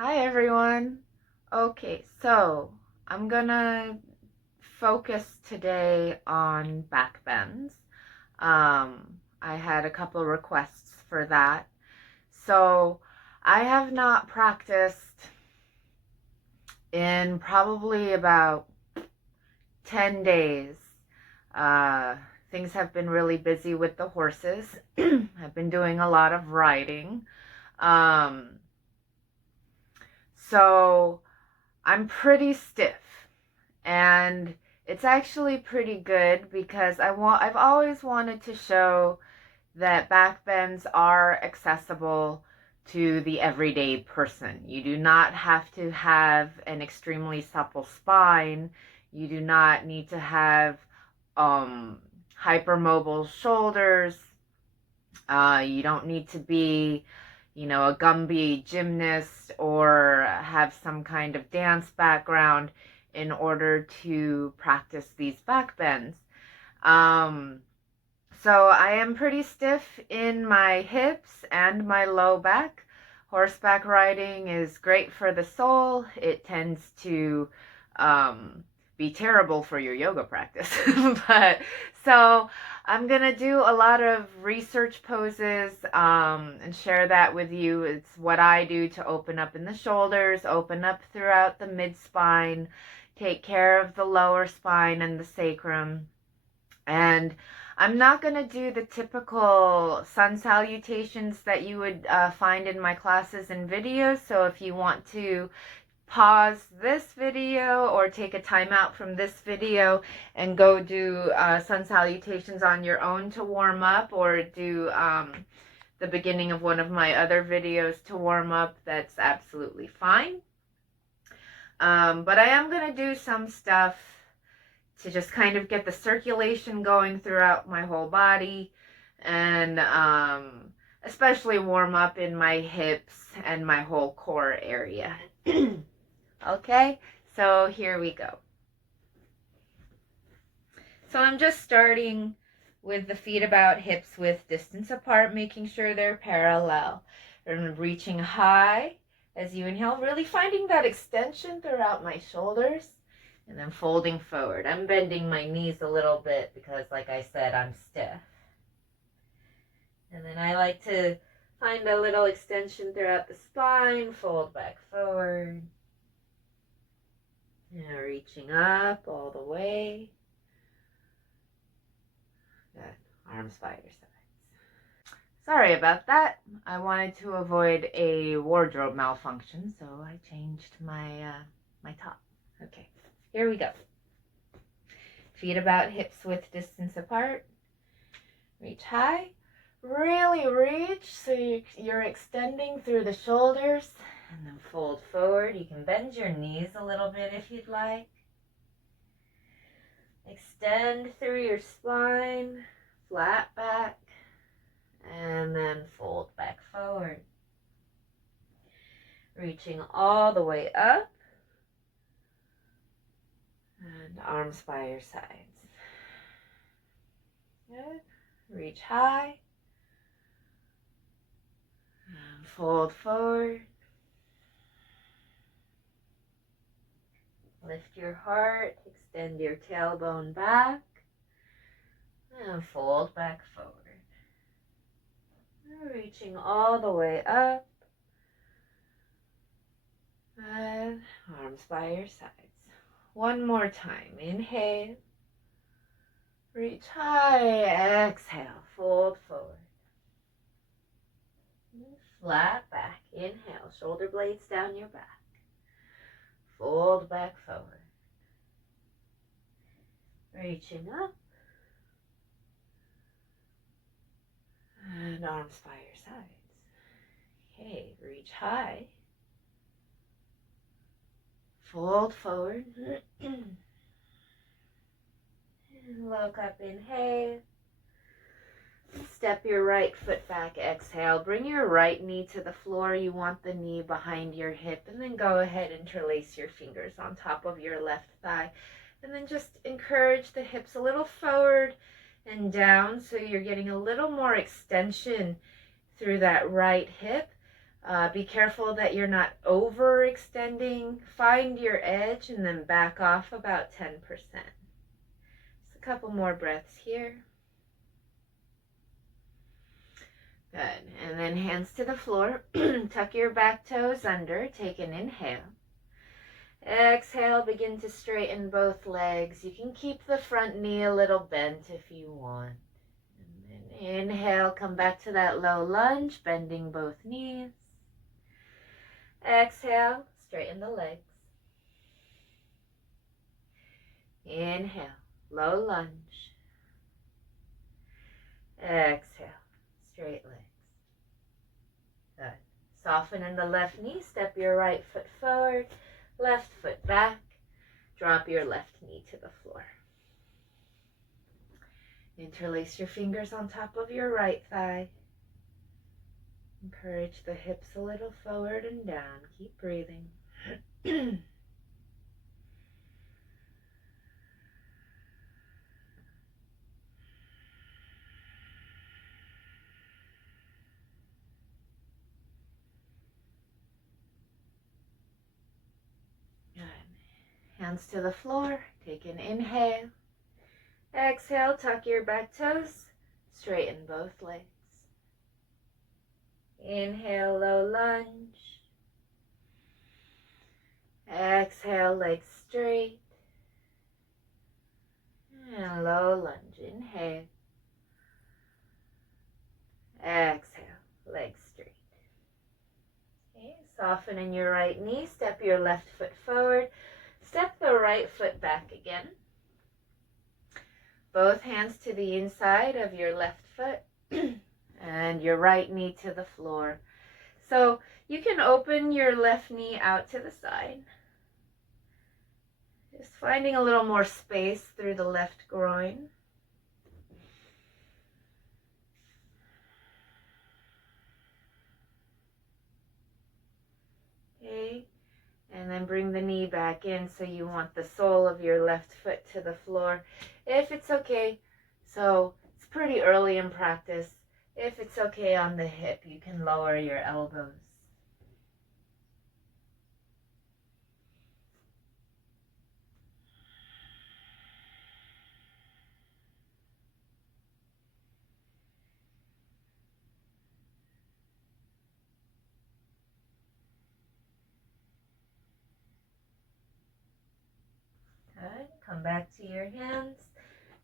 Hi everyone. Okay, so I'm gonna focus today on backbends. I had a couple requests for that. So I have not practiced in probably about 10 days. Uh, Things have been really busy with the horses. I've been doing a lot of riding. Um, so I'm pretty stiff. And it's actually pretty good because I've always wanted to show that backbends are accessible to the everyday person. You do not have to have an extremely supple spine. You do not need to have um, hypermobile shoulders. You don't need to be, a Gumby gymnast or have some kind of dance background in order to practice these backbends. Um, so I am pretty stiff in my hips and my low back. Horseback riding is great for the soul. It tends to um, be terrible for your yoga practice. But so I'm gonna do a lot of research poses and share that with you. It's what I do to open up in the shoulders, open up throughout the mid spine, take care of the lower spine and the sacrum. And I'm not going to do the typical sun salutations that you would find in my classes and videos. So if you want to pause this video or take a timeout from this video and go do sun salutations on your own to warm up, or do the beginning of one of my other videos to warm up, that's absolutely fine. But I am going to do some stuff to just kind of get the circulation going throughout my whole body, and especially warm up in my hips and my whole core area. Okay, so here we go. So I'm just starting with the feet about hips width distance apart, making sure they're parallel. And reaching high as you inhale, really finding that extension throughout my shoulders. And then folding forward. I'm bending my knees a little bit because, like I said, I'm stiff. And then I like to find a little extension throughout the spine, fold back forward. Now reaching up all the way. Good. Arms by your sides. Sorry about that. I wanted to avoid a wardrobe malfunction, so I changed my top. Okay, here we go. Feet about hips width distance apart. Reach high. Really reach so you're extending through the shoulders. And then fold forward. You can bend your knees a little bit if you'd like. Extend through your spine. Flat back. And then fold back forward. Reaching all the way up. And arms by your sides. Good. Reach high. And fold forward. Lift your heart. Extend your tailbone back. And fold back forward. Reaching all the way up. And arms by your sides. One more time. Inhale. Reach high. Exhale. Fold forward. Flat back. Inhale. Shoulder blades down your back. Fold back forward. Reaching up. And arms by your sides. Okay, reach high. Fold forward. Look up, inhale. Step your right foot back, exhale. Bring your right knee to the floor. You want the knee behind your hip. And then go ahead and interlace your fingers on top of your left thigh. And then just encourage the hips a little forward and down so you're getting a little more extension through that right hip. Be careful that you're not overextending. Find your edge and then back off about 10%. Just a couple more breaths here. Good. And then hands to the floor. Tuck your back toes under. Take an inhale. Exhale, begin to straighten both legs. You can keep the front knee a little bent if you want. And then inhale, come back to that low lunge, bending both knees. Exhale, straighten the legs. Inhale, low lunge. Exhale, straight legs. Good. Soften in the left knee, step your right foot forward, left foot back. Drop your left knee to the floor. Interlace your fingers on top of your right thigh. Encourage the hips a little forward and down. Keep breathing. Good. Hands to the floor. Take an inhale. Exhale, tuck your back toes. Straighten both legs. Inhale, low lunge. Exhale, legs straight. And low lunge. Inhale. Exhale, legs straight. Okay, soften in your right knee. Step your left foot forward. Step the right foot back again. Both hands to the inside of your left foot and your right knee to the floor. So you can open your left knee out to the side. Just finding a little more space through the left groin. Okay. And then bring the knee back in, so you want the sole of your left foot to the floor. If it's okay, so it's pretty early in practice. If it's okay on the hip, you can lower your elbows. Good. Come back to your hands.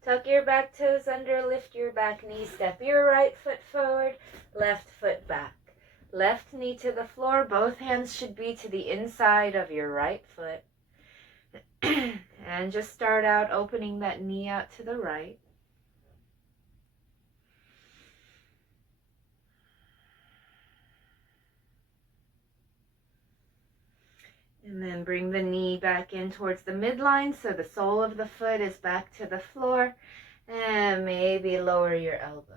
Tuck your back toes under, lift your back knee, step your right foot forward, left foot back. Left knee to the floor, both hands should be to the inside of your right foot. And just start out opening that knee out to the right. And then bring the knee back in towards the midline so the sole of the foot is back to the floor. And maybe lower your elbows.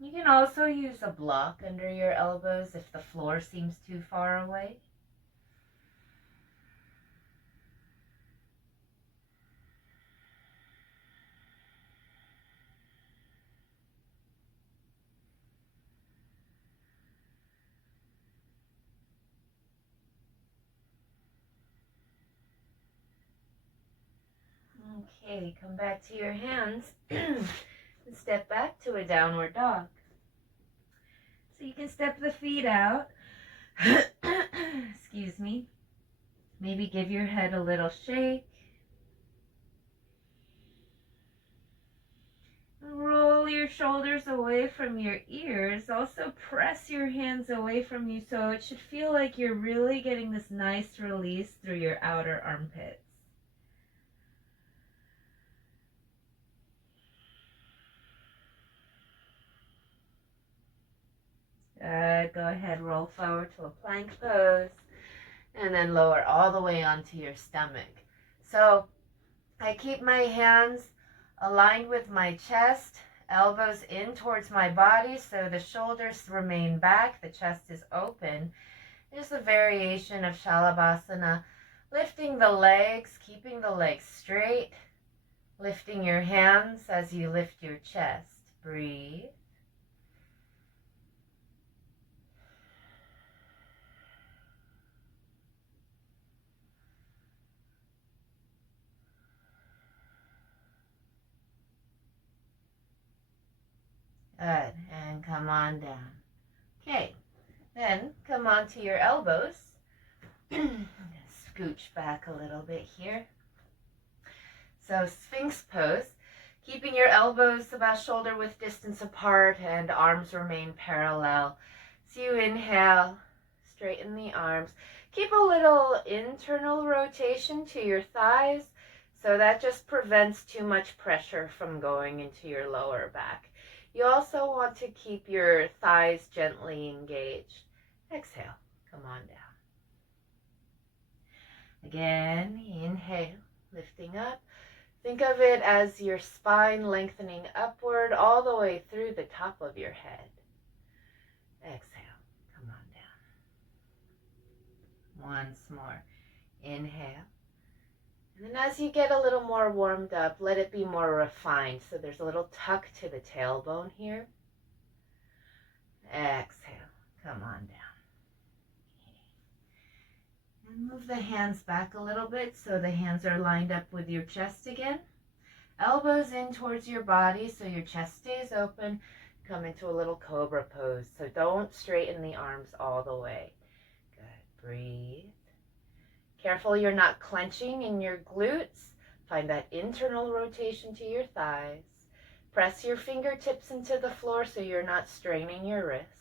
You can also use a block under your elbows if the floor seems too far away. Okay, come back to your hands and step back to a downward dog. So you can step the feet out. Excuse me. Maybe give your head a little shake. Roll your shoulders away from your ears. Also press your hands away from you so it should feel like you're really getting this nice release through your outer armpits. Go ahead, roll forward to a plank pose, and then lower all the way onto your stomach. So I keep my hands aligned with my chest, elbows in towards my body, so the shoulders remain back, the chest is open. Just a variation of Shalabhasana, lifting the legs, keeping the legs straight, lifting your hands as you lift your chest. Breathe. Good. And come on down. Okay. Then come on to your elbows. Scooch back a little bit here. So Sphinx pose, keeping your elbows about shoulder width distance apart and arms remain parallel. So you inhale, straighten the arms. Keep a little internal rotation to your thighs, so that just prevents too much pressure from going into your lower back. You also want to keep your thighs gently engaged. Exhale, come on down. Again, inhale, lifting up. Think of it as your spine lengthening upward all the way through the top of your head. Exhale, come on down. Once more. Inhale. And then as you get a little more warmed up, let it be more refined. So there's a little tuck to the tailbone here. Exhale, come on down. And move the hands back a little bit so the hands are lined up with your chest again. Elbows in towards your body so your chest stays open. Come into a little cobra pose. So don't straighten the arms all the way. Good. Breathe. Careful you're not clenching in your glutes. Find that internal rotation to your thighs. Press your fingertips into the floor so you're not straining your wrists.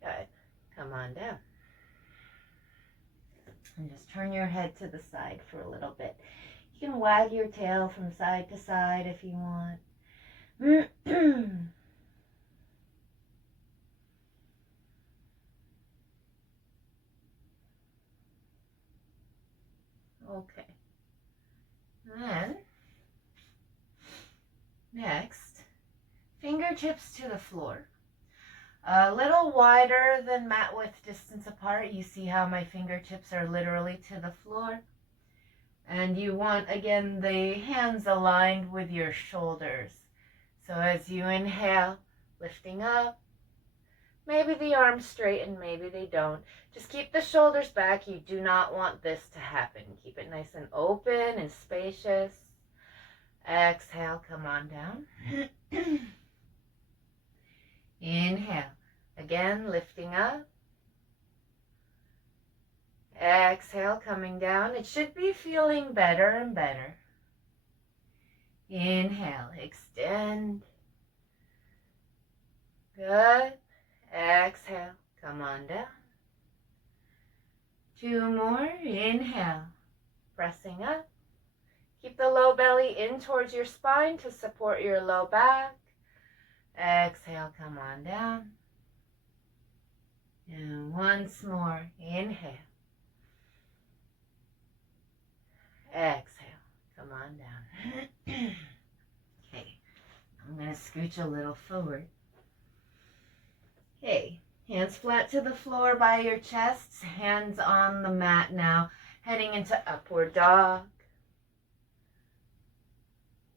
Good. Come on down. And just turn your head to the side for a little bit. You can wag your tail from side to side if you want. Okay. Then, next, fingertips to the floor. A little wider than mat width distance apart. You see how my fingertips are literally to the floor? And you want, again, the hands aligned with your shoulders. So as you inhale, lifting up, maybe the arms straighten, maybe they don't. Just keep the shoulders back. You do not want this to happen. Keep it nice and open and spacious. Exhale, come on down. Inhale. Again, lifting up. Exhale, coming down. It should be feeling better and better. Inhale, extend. Good. Exhale, come on down. 2 more. Inhale, pressing up. Keep the low belly in towards your spine to support your low back. Exhale, come on down. And once more, inhale. Exhale, come on down. Okay, I'm going to scooch a little forward. Okay, hands flat to the floor by your chest, hands on the mat now, heading into upward dog.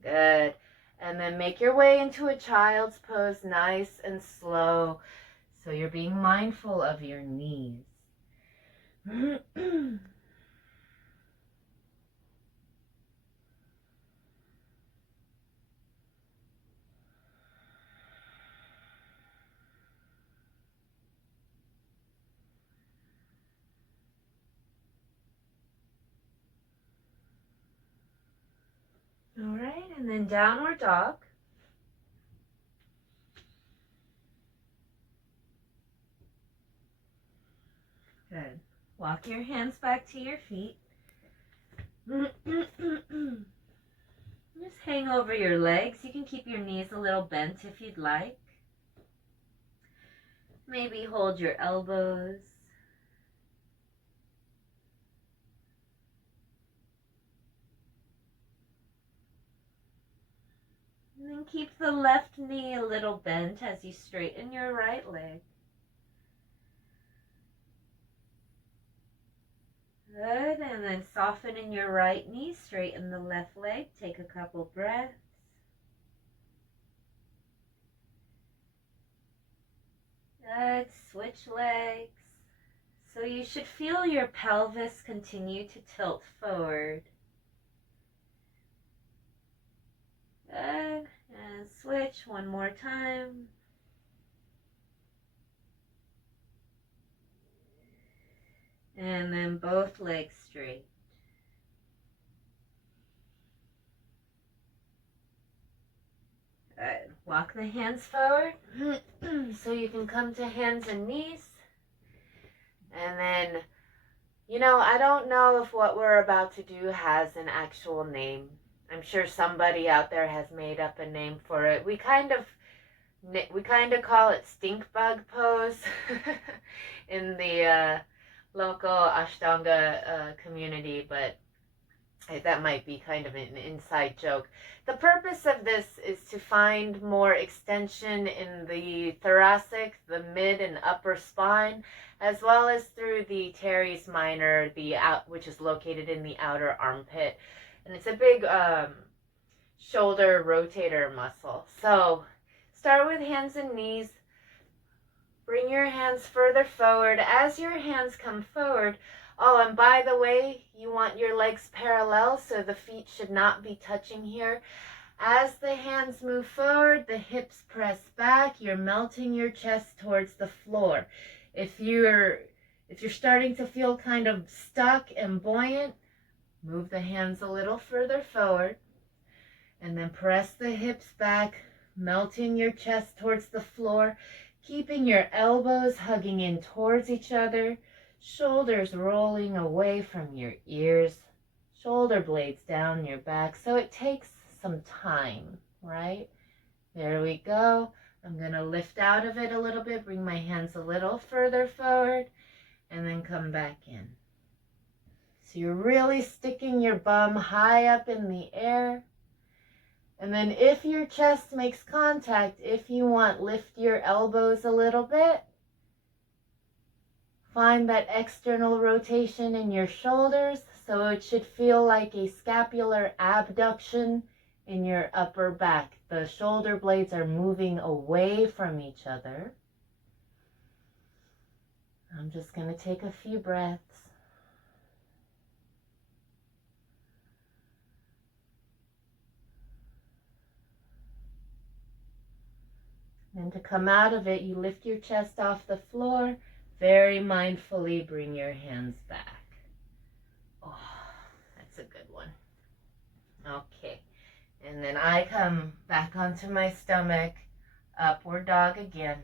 Good. And then make your way into a child's pose, nice and slow. So you're being mindful of your knees. All right, and then downward dog. Good. Walk your hands back to your feet. Just hang over your legs. You can keep your knees a little bent if you'd like. Maybe hold your elbows. And then keep the left knee a little bent as you straighten your right leg. Good, and then soften in your right knee, straighten the left leg, take a couple breaths. Good, switch legs. So you should feel your pelvis continue to tilt forward. Good, And switch one more time. And then both legs straight. Good. Walk the hands forward so you can come to hands and knees. And then, I don't know if what we're about to do has an actual name. I'm sure somebody out there has made up a name for it. We kind of call it stink bug pose in the local Ashtanga community, but that might be kind of an inside joke. The purpose of this is to find more extension in the thoracic, the mid and upper spine, as well as through the teres minor, which is located in the outer armpit. And it's a big shoulder rotator muscle. So start with hands and knees. Bring your hands further forward. As your hands come forward, oh, and by the way, you want your legs parallel, so the feet should not be touching here. As the hands move forward, the hips press back. You're melting your chest towards the floor. If you're starting to feel kind of stuck and buoyant, move the hands a little further forward. And then press the hips back, melting your chest towards the floor, keeping your elbows hugging in towards each other, shoulders rolling away from your ears, shoulder blades down your back. So it takes some time, right? There we go. I'm going to lift out of it a little bit, bring my hands a little further forward, and then come back in. So you're really sticking your bum high up in the air. And then if your chest makes contact, if you want, lift your elbows a little bit. Find that external rotation in your shoulders, so it should feel like a scapular abduction in your upper back. The shoulder blades are moving away from each other. I'm just going to take a few breaths. And to come out of it, you lift your chest off the floor. Very mindfully bring your hands back. Oh, that's a good one. Okay. And then I come back onto my stomach, upward dog again.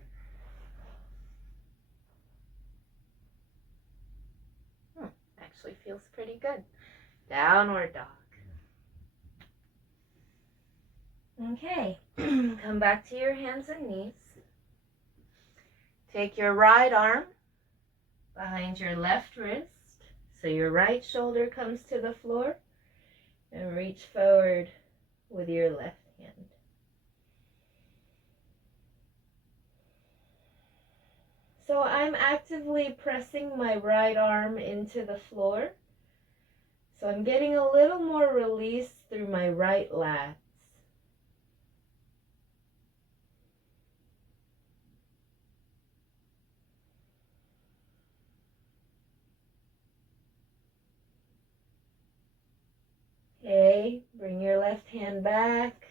Actually feels pretty good. Downward dog. Okay, come back to your hands and knees. Take your right arm behind your left wrist, so your right shoulder comes to the floor, and reach forward with your left hand. So I'm actively pressing my right arm into the floor. So I'm getting a little more release through my right lats. Okay, bring your left hand back.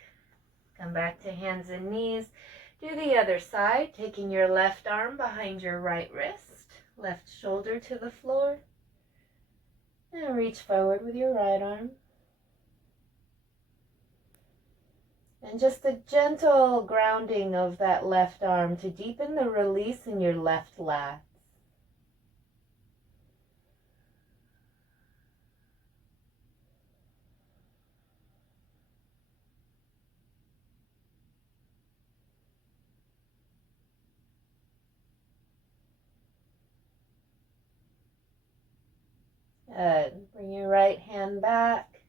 Come back to hands and knees. Do the other side, taking your left arm behind your right wrist, left shoulder to the floor, and reach forward with your right arm. And just a gentle grounding of that left arm to deepen the release in your left lat. Good. Bring your right hand back.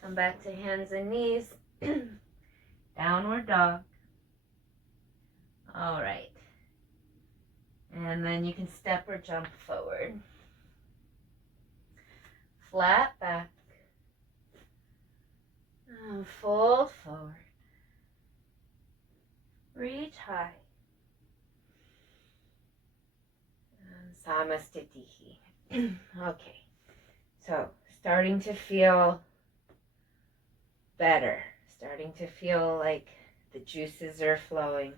Come back to hands and knees. Downward dog. All right. And then you can step or jump forward. Flat back. And fold forward. Reach high. And Samastitihi. Okay. So, starting to feel better. Starting to feel like The juices are flowing.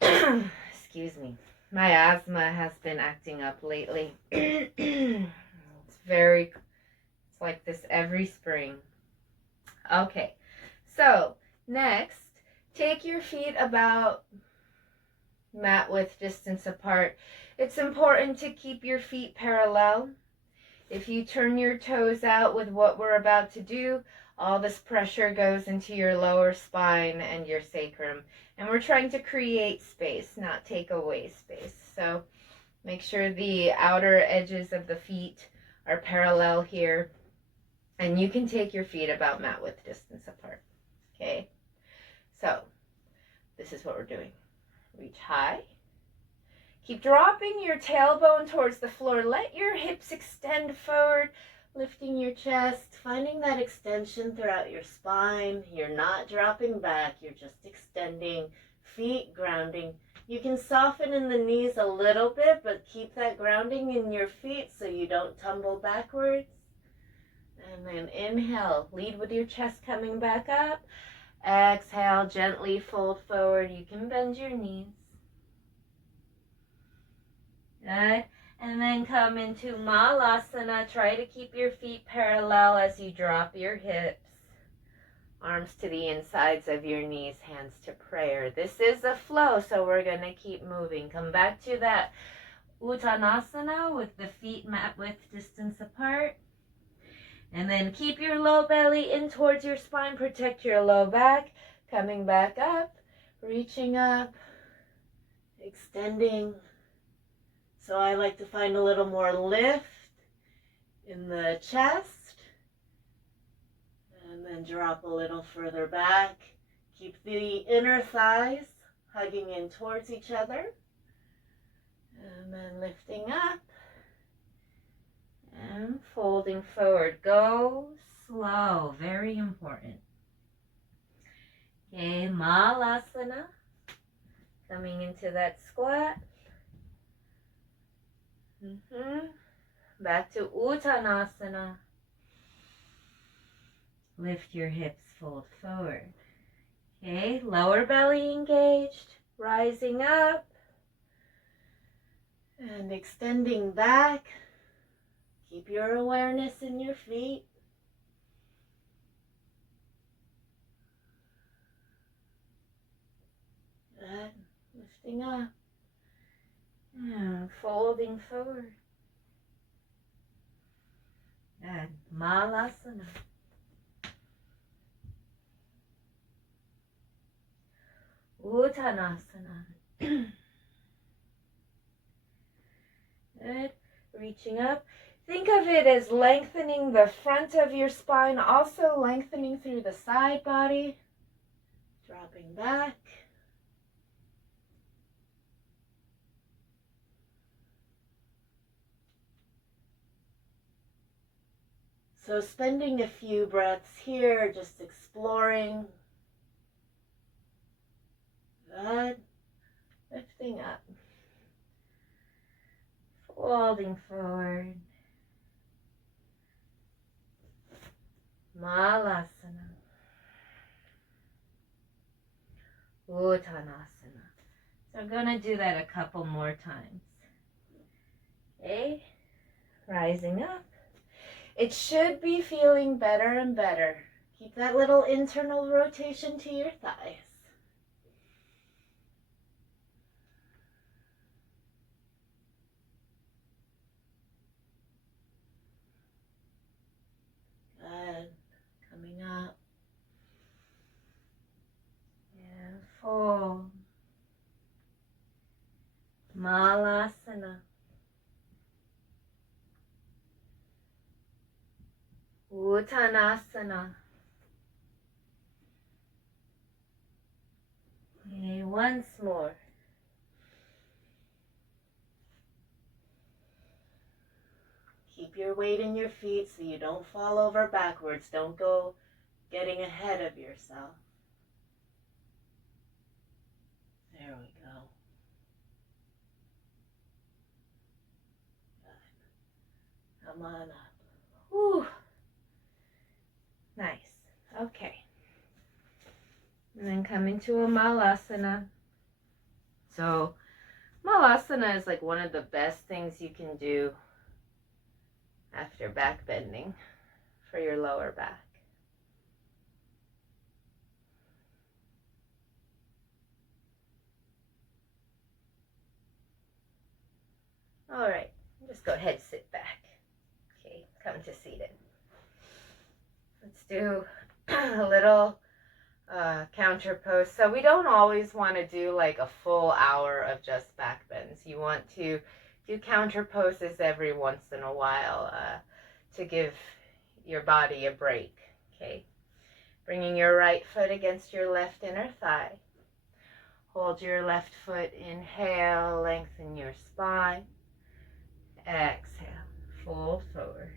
Excuse me. My asthma has been acting up lately. It's like this every spring. Okay, so next, take your feet about mat width distance apart. It's important to keep your feet parallel. If you turn your toes out with what we're about to do, all this pressure goes into your lower spine and your sacrum. And we're trying to create space, not take away space. So make sure the outer edges of the feet are parallel here. And you can take your feet about mat width distance apart. Okay? So this is what we're doing. Reach high. Keep dropping your tailbone towards the floor. Let your hips extend forward, lifting your chest, finding that extension throughout your spine. You're not dropping back, you're just extending, feet grounding. You can soften in the knees a little bit, but keep that grounding in your feet so you don't tumble backwards. And then inhale, lead with your chest coming back up. Exhale, gently fold forward. You can bend your knees. Good. And then come into Malasana. Try to keep your feet parallel as you drop your hips. Arms to the insides of your knees, hands to prayer. This is a flow, so we're going to keep moving. Come back to that Uttanasana with the feet mat width distance apart. And then keep your low belly in towards your spine. Protect your low back. Coming back up, reaching up, extending. So I like to find a little more lift in the chest. And then drop a little further back. Keep the inner thighs hugging in towards each other. And then lifting up. And folding forward. Go slow. Very important. Okay, Malasana. Coming into that squat. Back to Uttanasana. Lift your hips, fold forward. Okay, lower belly engaged. Rising up. And extending back. Keep your awareness in your feet. Good. Lifting up. And folding forward. Good. Malasana. Uttanasana. Good. Reaching up. Think of it as lengthening the front of your spine, also lengthening through the side body. Dropping back. So spending a few breaths here, just exploring. Good. Lifting up. Folding forward. Malasana. Uttanasana. So I'm going to do that a couple more times. Okay. Rising up. It should be feeling better and better. Keep that little internal rotation to your thighs. Good. Coming up. And fold. Malasana. Uttanasana. Okay, once more. Keep your weight in your feet so you don't fall over backwards. Don't go getting ahead of yourself. There we go. Good. Come on up. Whew. Nice. Okay. And then come into a malasana. So malasana is like one of the best things you can do after back bending for your lower back. All right, just go ahead, sit back. Okay, come to seated. Let's do a little counter pose. So we don't always want to do like a full hour of just back bends. You want to do counter poses every once in a while to give your body a break. Okay, bringing your right foot against your left inner thigh. Hold your left foot, inhale, lengthen your spine. Exhale, fold forward.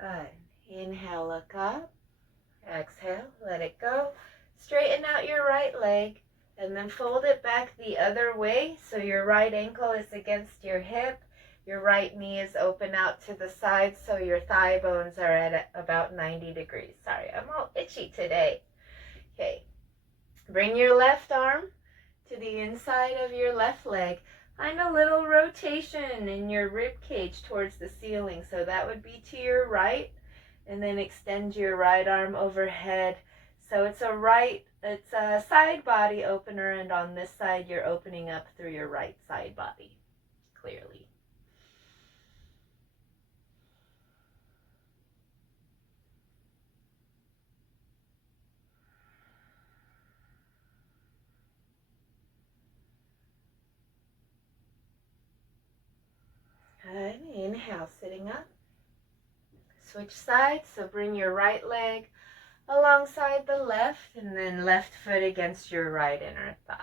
Good. Inhale, look up. Exhale, let it go. Straighten out your right leg and then fold it back the other way so your right ankle is against your hip. Your right knee is open out to the side so your thigh bones are at about 90 degrees. Sorry, I'm all itchy today. Okay. Bring your left arm to the inside of your left leg. Find a little rotation in your rib cage towards the ceiling. So that would be to your right. And then extend your right arm overhead. So it's a side body opener, and on this side you're opening up through your right side body clearly. Good. Inhale, sitting up. Switch sides, so bring your right leg alongside the left, and then left foot against your right inner thigh.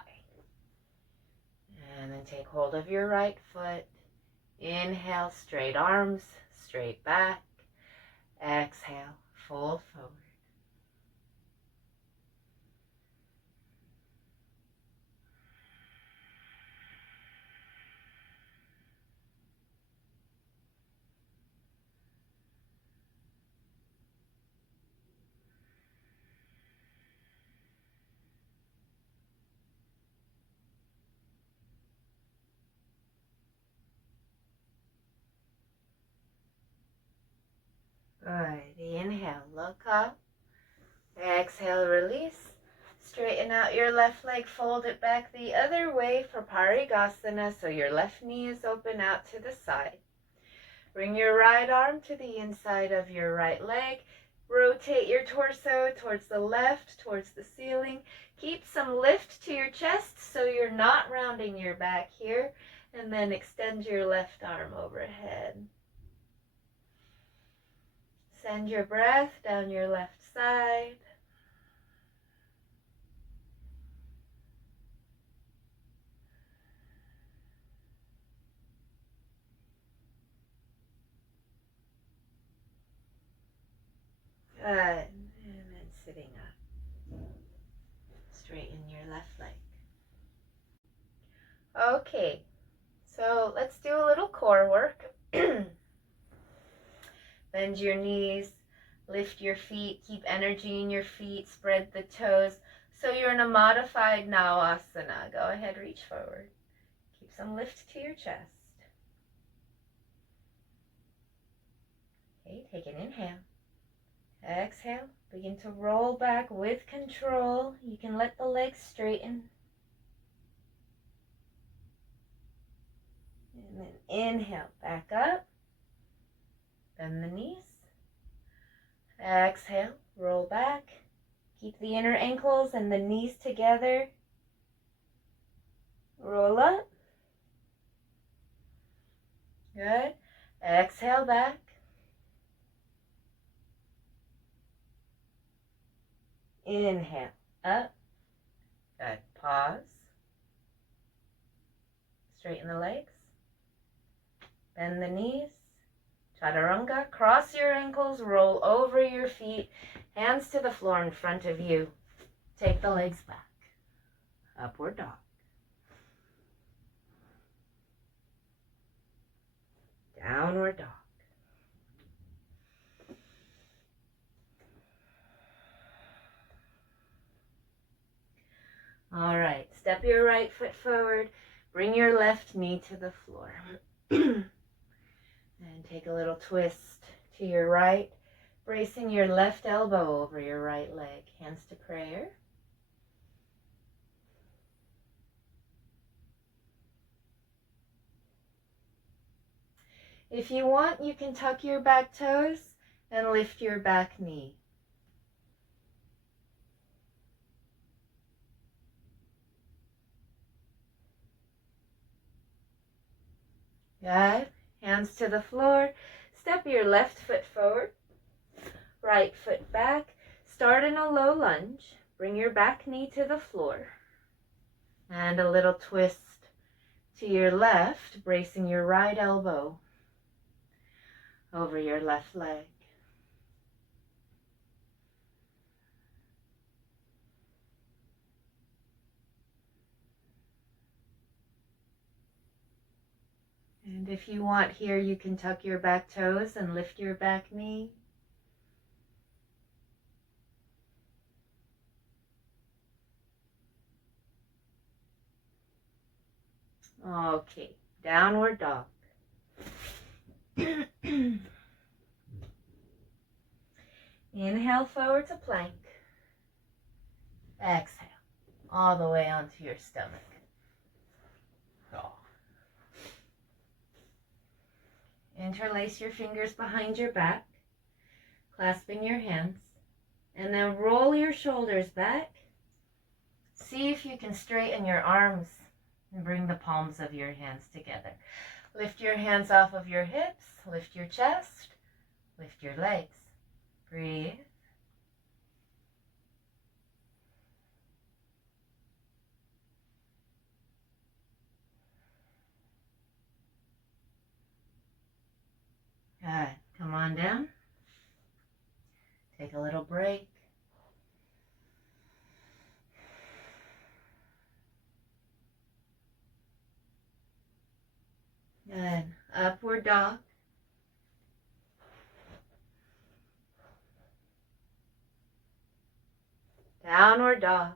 And then take hold of your right foot. Inhale, straight arms, straight back. Exhale, fold forward. Good. Inhale, look up. Exhale, release. Straighten out your left leg, fold it back the other way for Parigasana, so your left knee is open out to the side. Bring your right arm to the inside of your right leg. Rotate your torso towards the left, towards the ceiling. Keep some lift to your chest so you're not rounding your back here. And then extend your left arm overhead. Send your breath down your left side. Good. And then sitting up. Straighten your left leg. Okay, so let's do a little core work. Bend your knees, lift your feet, keep energy in your feet, spread the toes. So you're in a modified Navasana. Go ahead, reach forward. Keep some lift to your chest. Okay, take an inhale. Exhale, begin to roll back with control. You can let the legs straighten. And then inhale, back up. Bend the knees. Exhale, roll back. Keep the inner ankles and the knees together. Roll up. Good. Exhale back. Inhale, up. Good. Pause. Straighten the legs. Bend the knees. Chaturanga. Cross your ankles, roll over your feet, hands to the floor in front of you. Take the legs back. Upward dog. Downward dog. All right, step your right foot forward. Bring your left knee to the floor. And take a little twist to your right, bracing your left elbow over your right leg. Hands to prayer. If you want, you can tuck your back toes and lift your back knee. Good. Hands to the floor. Step your left foot forward, right foot back. Start in a low lunge. Bring your back knee to the floor. And a little twist to your left, bracing your right elbow over your left leg. And if you want here, you can tuck your back toes and lift your back knee. Okay, downward dog. Inhale forward to plank. Exhale all the way onto your stomach. Interlace your fingers behind your back, clasping your hands, and then roll your shoulders back. See if you can straighten your arms and bring the palms of your hands together. Lift your hands off of your hips, lift your chest, lift your legs. Breathe. Good. Come on down. Take a little break. Good. Upward dog. Downward dog.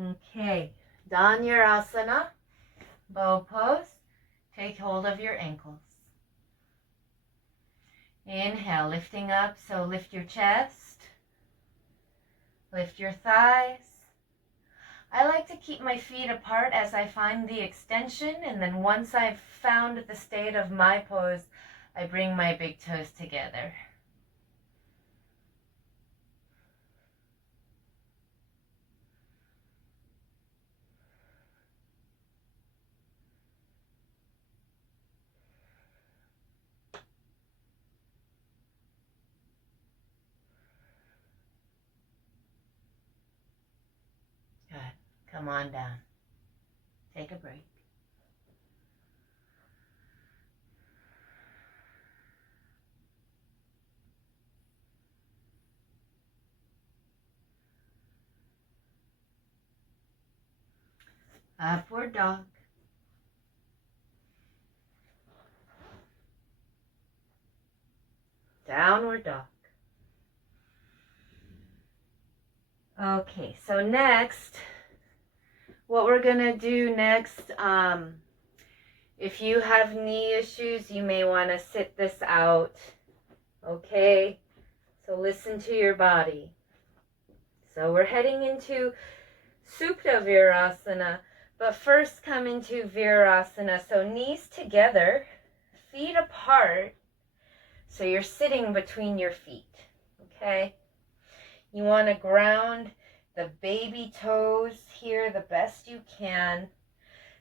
Okay. Dhanurasana. Bow pose. Take hold of your ankles. Inhale, lifting up, so lift your chest, lift your thighs. I like to keep my feet apart as I find the extension, and then once I've found the state of my pose, I bring my big toes together. Good. Come on down. Take a break. Upward dog. Downward dog. Okay, so next, what we're going to do next, if you have knee issues, you may want to sit this out, okay? So listen to your body. So we're heading into Supta Virasana, but first come into Virasana. So knees together, feet apart, so you're sitting between your feet, okay? You want to ground the baby toes here the best you can.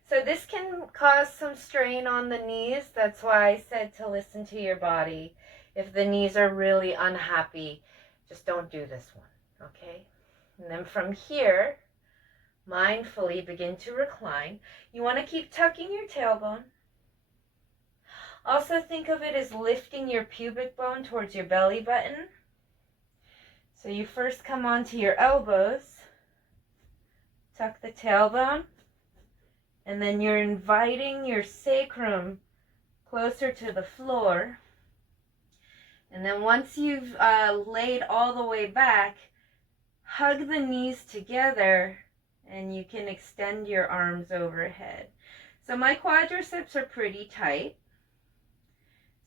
So this can cause some strain on the knees. That's why I said to listen to your body. If the knees are really unhappy, just don't do this one, okay? And then from here, mindfully begin to recline. You want to keep tucking your tailbone. Also think of it as lifting your pubic bone towards your belly button. So you first come onto your elbows, tuck the tailbone, and then you're inviting your sacrum closer to the floor. And then once you've laid all the way back, hug the knees together and you can extend your arms overhead. So my quadriceps are pretty tight.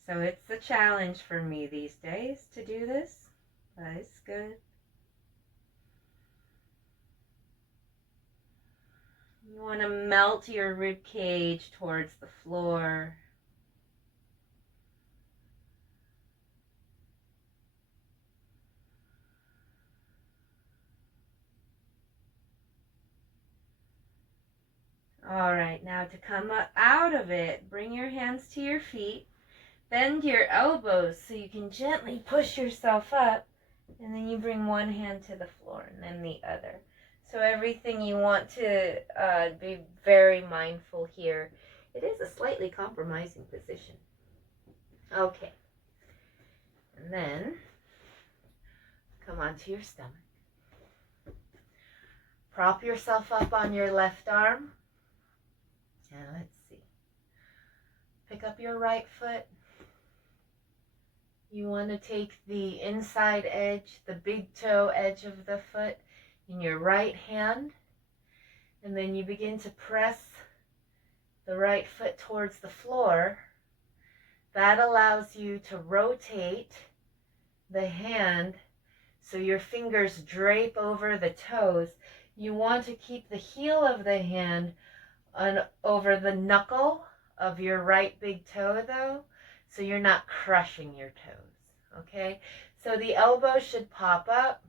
So it's a challenge for me these days to do this, but it's good. You want to melt your rib cage towards the floor. All right, now to come up out of it, bring your hands to your feet. Bend your elbows so you can gently push yourself up, and then you bring one hand to the floor and then the other. So everything you want to be very mindful here. It is a slightly compromising position. Okay. And then come onto your stomach. Prop yourself up on your left arm. And let's see. Pick up your right foot. You want to take the inside edge, the big toe edge of the foot in your right hand, and then you begin to press the right foot towards the floor. That allows you to rotate the hand so your fingers drape over the toes. You want to keep the heel of the hand over the knuckle of your right big toe though, so you're not crushing your toes, okay? So the elbow should pop up.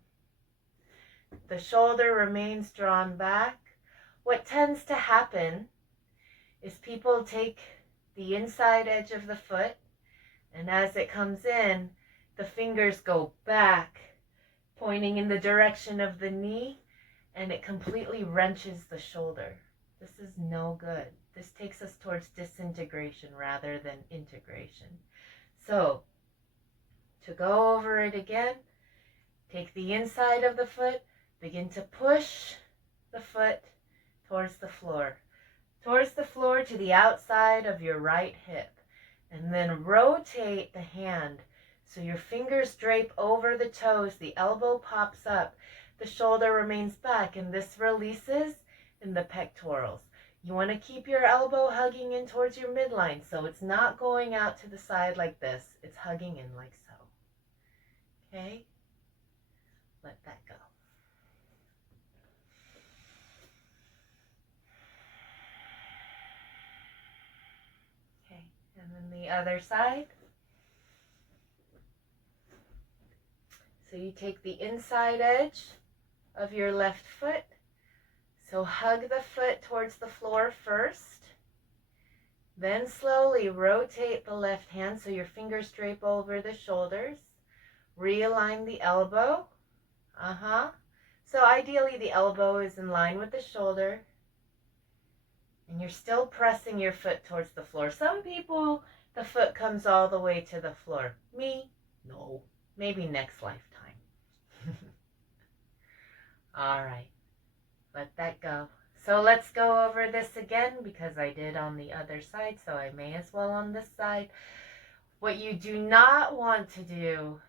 The shoulder remains drawn back. What tends to happen is people take the inside edge of the foot, and as it comes in, the fingers go back, pointing in the direction of the knee, and it completely wrenches the shoulder. This is no good. This takes us towards disintegration rather than integration. So, to go over it again, take the inside of the foot, begin to push the foot towards the floor to the outside of your right hip, and then rotate the hand so your fingers drape over the toes, the elbow pops up, the shoulder remains back, and this releases in the pectorals. You want to keep your elbow hugging in towards your midline, so it's not going out to the side like this, it's hugging in like so. Okay? Let that go. Okay, and then the other side. So you take the inside edge of your left foot. So hug the foot towards the floor first. Then slowly rotate the left hand so your fingers drape over the shoulders. Realign the elbow. So ideally the elbow is in line with the shoulder. And you're still pressing your foot towards the floor. Some people, the foot comes all the way to the floor. Me, no. Maybe next lifetime. All right. Let that go. So let's go over this again because I did on the other side, so I may as well on this side. What you do not want to do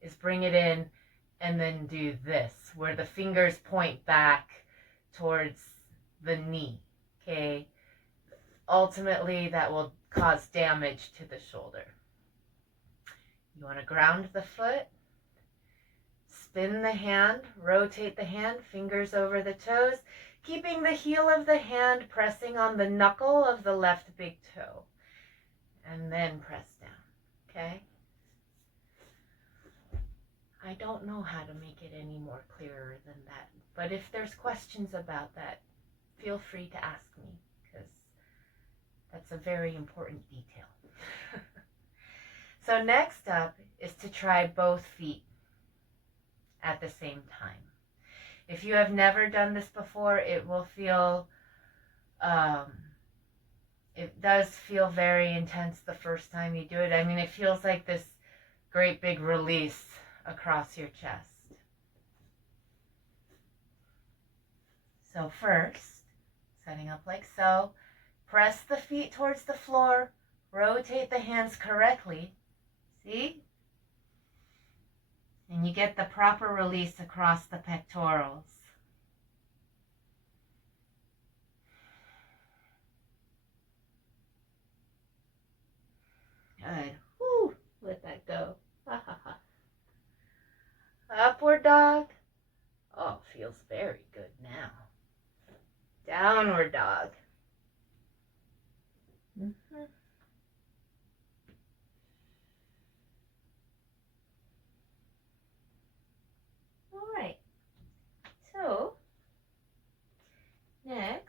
is bring it in and then do this, where the fingers point back towards the knee, okay? Ultimately, that will cause damage to the shoulder. You want to ground the foot. Spin the hand, rotate the hand, fingers over the toes, keeping the heel of the hand pressing on the knuckle of the left big toe. And then press down, okay? I don't know how to make it any more clearer than that, but if there's questions about that, feel free to ask me, because that's a very important detail. So next up is to try both feet at the same time. If you have never done this before, it will feel it does feel very intense the first time you do it. I mean, it feels like this great big release across your chest. So first, setting up like so, press the feet towards the floor, rotate the hands correctly. See? And you get the proper release across the pectorals. Good. Woo! Let that go. Ha ha ha. Upward dog. Oh, feels very good now. Downward dog. Mm-hmm. All right. So, next,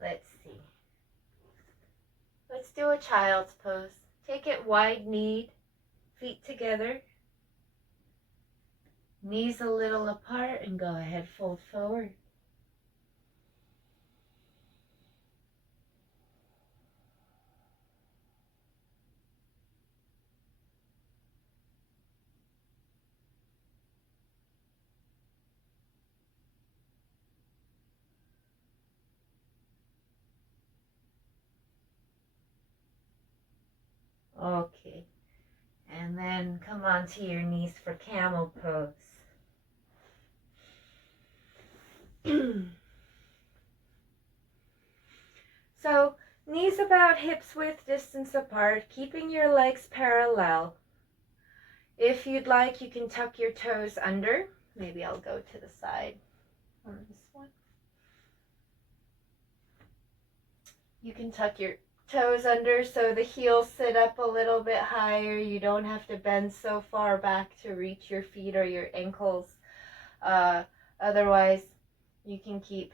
let's see. Let's do a child's pose. Take it wide-kneed, feet together, knees a little apart, and go ahead, fold forward. Okay. And then come onto your knees for camel pose. So, knees about hips width distance apart, keeping your legs parallel. If you'd like, you can tuck your toes under. Maybe I'll go to the side on this one. You can tuck your toes under so the heels sit up a little bit higher. You don't have to bend so far back to reach your feet or your ankles. Otherwise, you can keep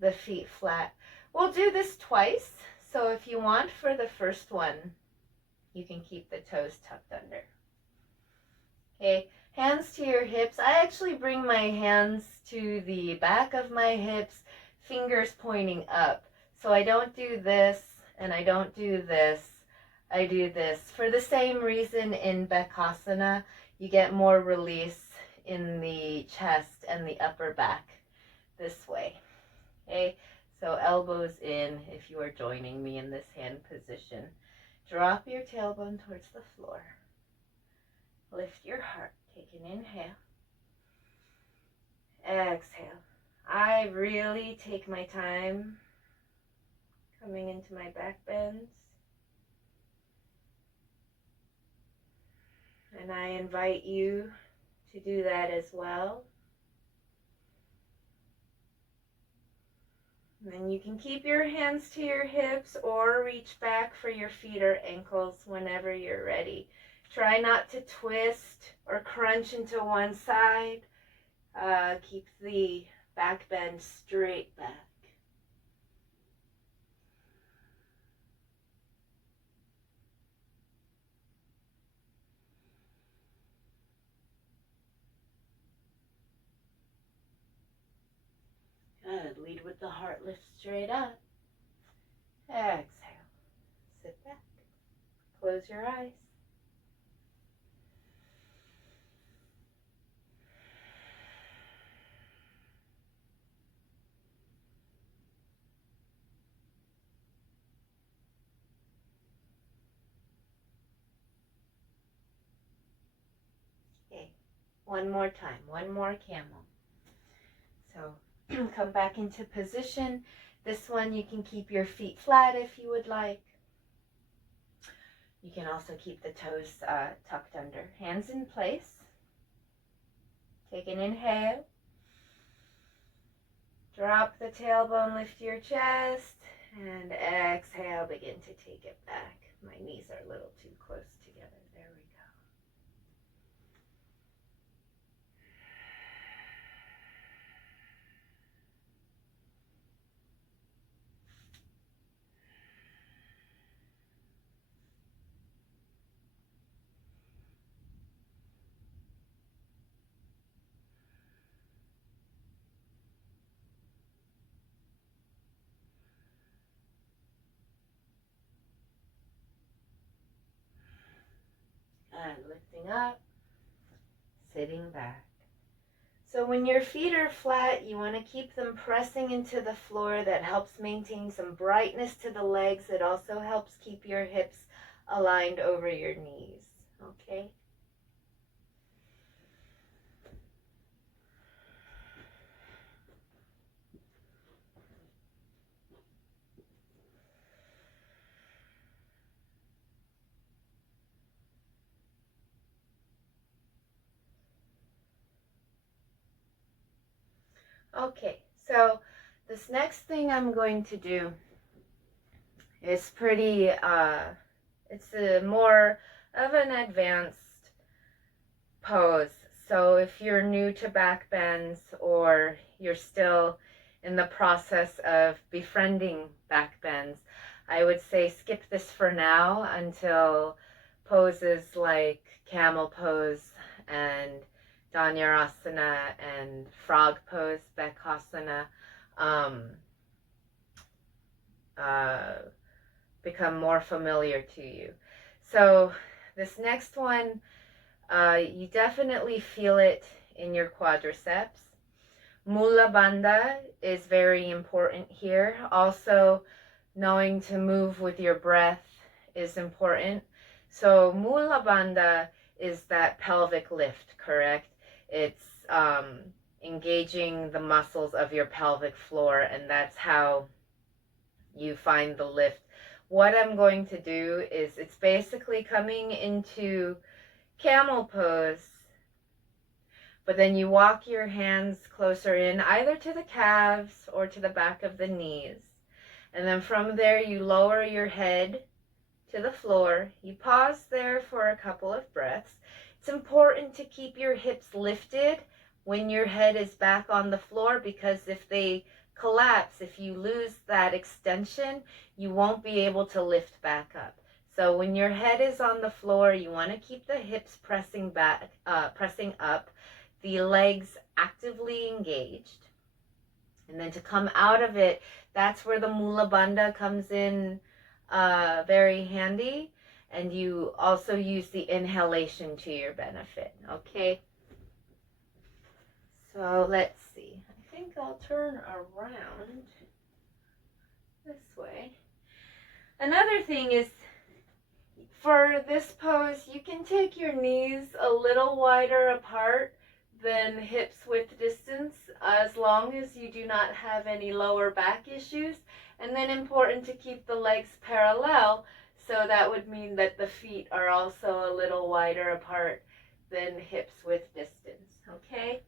the feet flat. We'll do this twice. So if you want for the first one, you can keep the toes tucked under. Okay, hands to your hips. I actually bring my hands to the back of my hips, fingers pointing up. So I don't do this and I don't do this. I do this. For the same reason in Bakasana, you get more release in the chest and the upper back this way. Okay, so elbows in if you are joining me in this hand position. Drop your tailbone towards the floor. Lift your heart. Take an inhale. Exhale. I really take my time coming into my back bends. And I invite you to do that as well. And then you can keep your hands to your hips or reach back for your feet or ankles whenever you're ready. Try not to twist or crunch into one side. Keep the back bend straight back. Good. Lead with the heart, lift straight up. Exhale. Sit back. Close your eyes. Okay. One more time. One more camel. So come back into position. This one you can keep your feet flat if you would like. You can also keep the toes tucked under. Hands in place. Take an inhale. Drop the tailbone, lift your chest, and exhale, begin to take it back. My knees are a little too close together. There we go. and lifting up, sitting back. So when your feet are flat, you want to keep them pressing into the floor. That helps maintain some brightness to the legs. It also helps keep your hips aligned over your knees. Okay? Okay, so this next thing I'm going to do is it's a more of an advanced pose. So if you're new to back bends or you're still in the process of befriending back bends, I would say skip this for now until poses like camel pose and Dhanurasana and frog pose, Bekasana, um, uh, become more familiar to you. So this next one, you definitely feel it in your quadriceps. Mula bandha is very important here. Also, knowing to move with your breath is important. So mula bandha is that pelvic lift, correct? It's engaging the muscles of your pelvic floor, and that's how you find the lift. What I'm going to do is it's basically coming into camel pose, but then you walk your hands closer in, either to the calves or to the back of the knees. And then from there, you lower your head to the floor. You pause there for a couple of breaths. It's important to keep your hips lifted when your head is back on the floor, because if they collapse, if you lose that extension, you won't be able to lift back up. So when your head is on the floor, you want to keep the hips pressing back, pressing up, the legs actively engaged. And then to come out of it, that's where the Mula Bandha comes in very handy. And you also use the inhalation to your benefit, okay? So let's see. I think I'll turn around this way. Another thing is, for this pose, you can take your knees a little wider apart than hips width distance, as long as you do not have any lower back issues. And then important to keep the legs parallel, so that would mean that the feet are also a little wider apart than hips width distance, okay?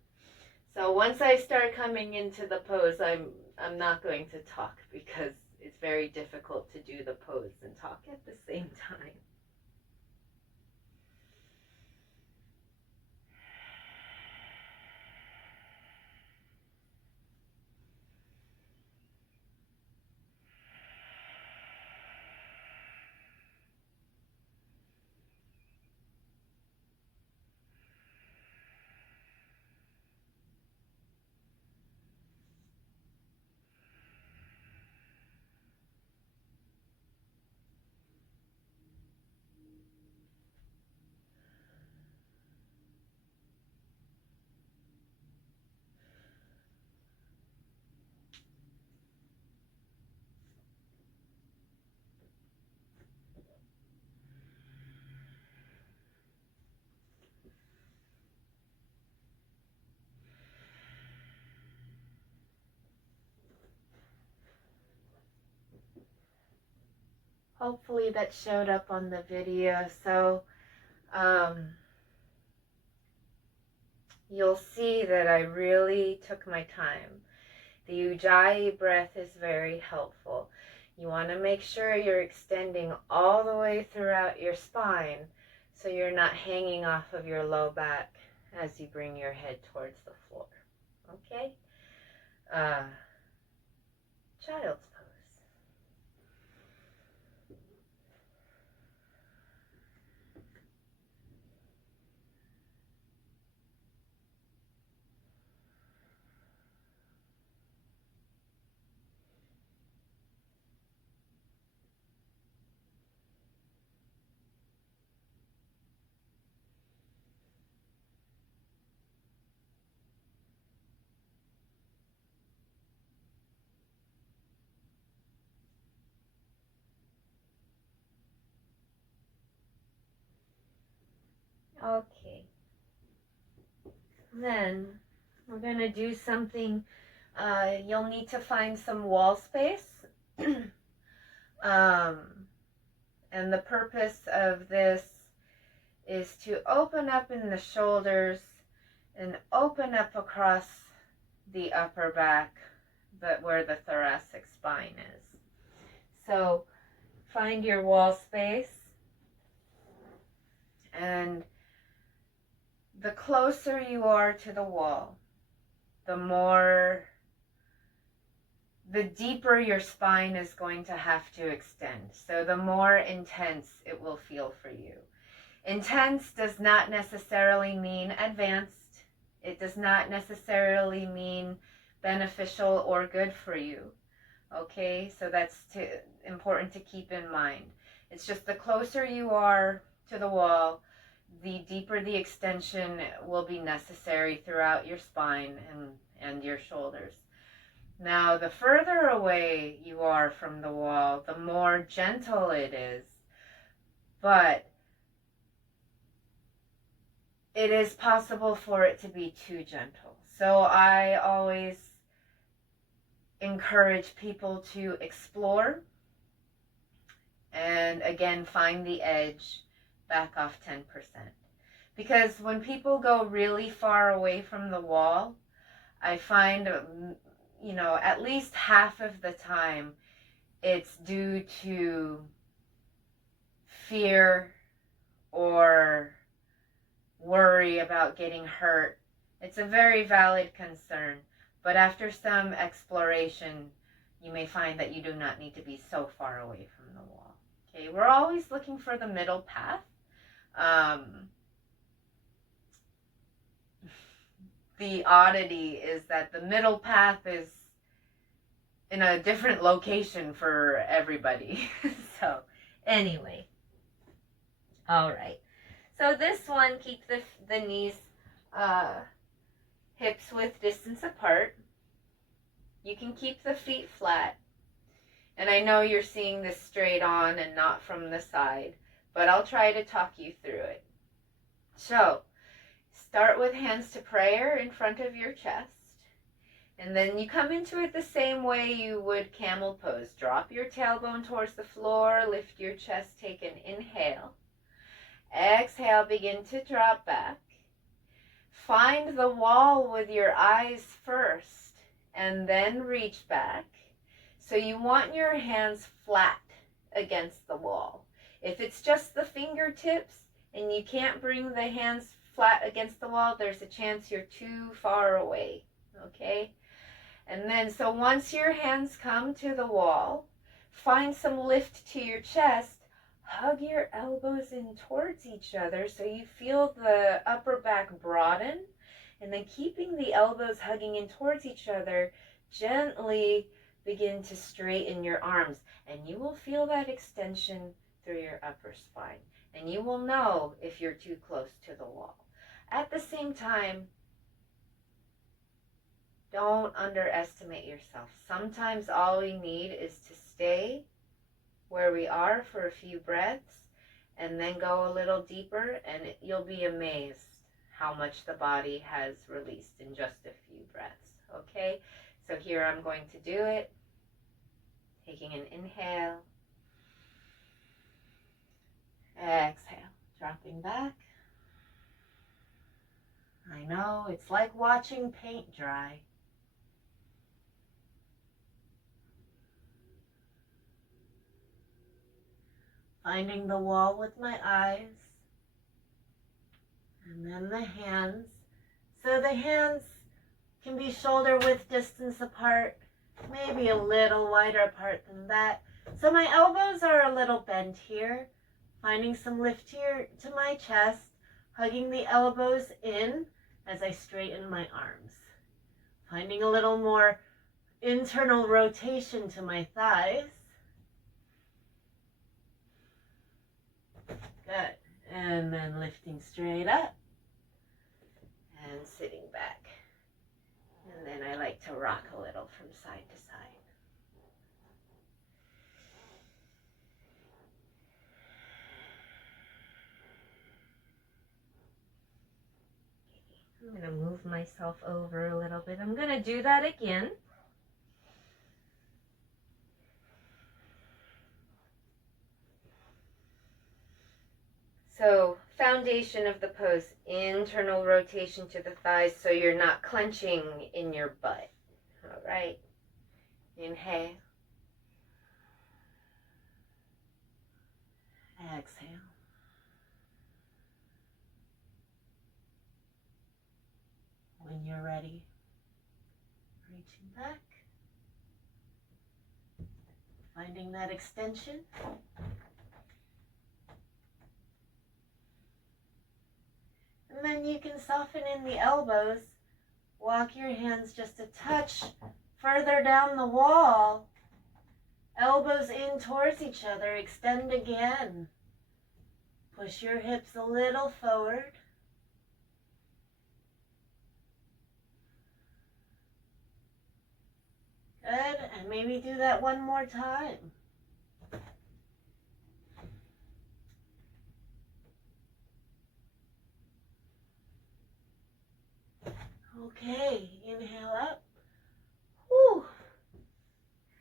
So once I start coming into the pose, I'm not going to talk, because it's very difficult to do the pose and talk at the same time. Hopefully that showed up on the video. So you'll see that I really took my time. The Ujjayi breath is very helpful. You want to make sure you're extending all the way throughout your spine, so you're not hanging off of your low back as you bring your head towards the floor. Okay? Child's pose. Okay. Then we're going to do something. You'll need to find some wall space. And the purpose of this is to open up in the shoulders and open up across the upper back, but where the thoracic spine is. So find your wall space, and the closer you are to the wall, the deeper your spine is going to have to extend. So the more intense it will feel for you. Intense does not necessarily mean advanced. It does not necessarily mean beneficial or good for you. Okay, so that's important to keep in mind. It's just the closer you are to the wall, the deeper the extension will be necessary throughout your spine and your shoulders. Now, the further away you are from the wall, the more gentle it is. But it is possible for it to be too gentle. So I always encourage people to explore and again find the edge, back off 10%. Because when people go really far away from the wall, I find, at least half of the time it's due to fear or worry about getting hurt. It's a very valid concern, but after some exploration, you may find that you do not need to be so far away from the wall. Okay, we're always looking for the middle path. The oddity is that the middle path is in a different location for everybody. So anyway, all right. So this one, keep the knees, hips width distance apart. You can keep the feet flat. And I know you're seeing this straight on and not from the side, but I'll try to talk you through it. So start with hands to prayer in front of your chest. And then you come into it the same way you would camel pose. Drop your tailbone towards the floor, lift your chest, take an inhale. Exhale, begin to drop back. Find the wall with your eyes first, and then reach back. So you want your hands flat against the wall. If it's just the fingertips and you can't bring the hands flat against the wall, there's a chance you're too far away, okay? And then, so once your hands come to the wall, find some lift to your chest. Hug your elbows in towards each other so you feel the upper back broaden. And then keeping the elbows hugging in towards each other, gently begin to straighten your arms. And you will feel that extension through your upper spine. And you will know if you're too close to the wall. At the same time, don't underestimate yourself. Sometimes all we need is to stay where we are for a few breaths and then go a little deeper, and you'll be amazed how much the body has released in just a few breaths. Okay, so here I'm going to do it. Taking an inhale, exhale, dropping back. I know, it's like watching paint dry. Finding the wall with my eyes. And then the hands. So the hands can be shoulder width distance apart, maybe a little wider apart than that. So my elbows are a little bent here. Finding some lift here to my chest, hugging the elbows in as I straighten my arms. Finding a little more internal rotation to my thighs. Good. And then lifting straight up and sitting back. And then I like to rock a little from side to side. I'm going to move myself over a little bit. I'm going to do that again. So, foundation of the pose, internal rotation to the thighs so you're not clenching in your butt. All right. Inhale. Exhale. When you're ready, reaching back, finding that extension. And then you can soften in the elbows. Walk your hands just a touch further down the wall. Elbows in towards each other. Extend again. Push your hips a little forward. Good. And maybe do that one more time. Okay. Inhale up. Whew.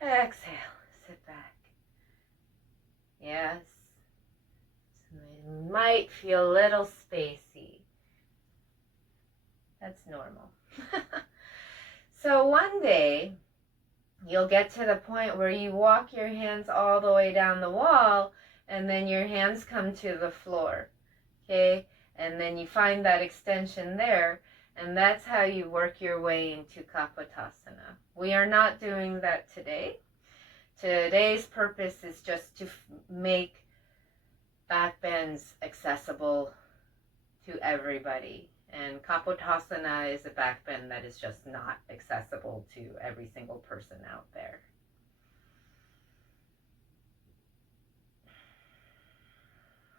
Exhale. Sit back. Yes. It might feel a little spacey. That's normal. So one day, you'll get to the point where you walk your hands all the way down the wall, and then your hands come to the floor, okay? And then you find that extension there, and that's how you work your way into Kapotasana. We are not doing that today. Today's purpose is just to make back bends accessible to everybody. And Kapotasana is a back bend that is just not accessible to every single person out there.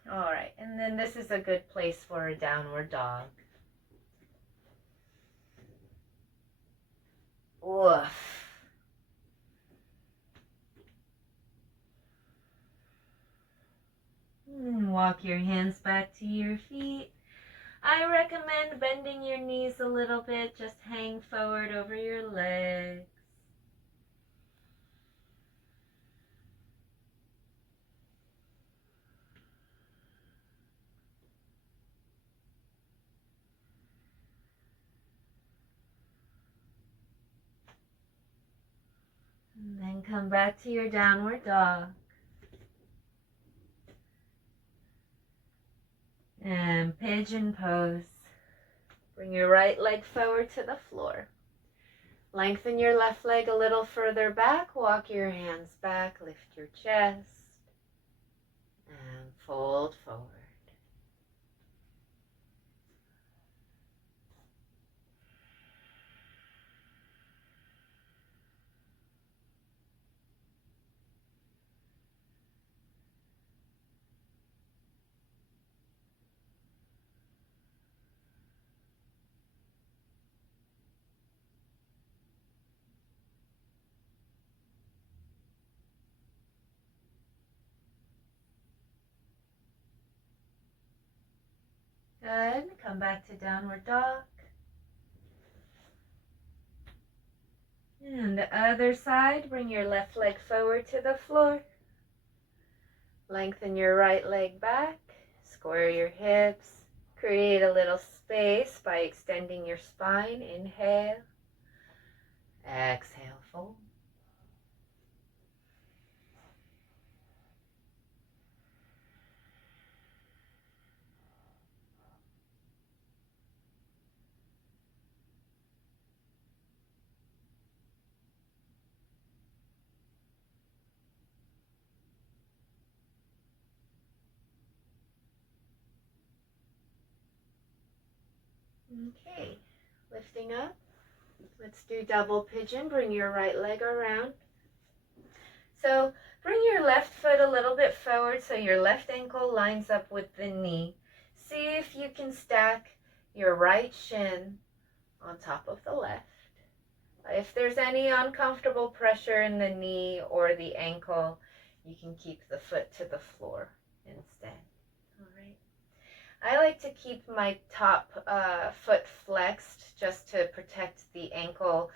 All right, and then this is a good place for a downward dog. Woof. Walk your hands back to your feet. I recommend bending your knees a little bit. Just hang forward over your legs. And then come back to your downward dog. And pigeon pose. Bring your right leg forward to the floor. Lengthen your left leg a little further back. Walk your hands back. Lift your chest. And fold forward. Good. Come back to downward dog. And the other side, bring your left leg forward to the floor. Lengthen your right leg back. Square your hips. Create a little space by extending your spine. Inhale. Exhale, fold. Okay, lifting up. Let's do double pigeon. Bring your right leg around. So bring your left foot a little bit forward so your left ankle lines up with the knee. See if you can stack your right shin on top of the left. If there's any uncomfortable pressure in the knee or the ankle, you can keep the foot to the floor instead. All right. I like to keep my top foot flexed just to protect the ankle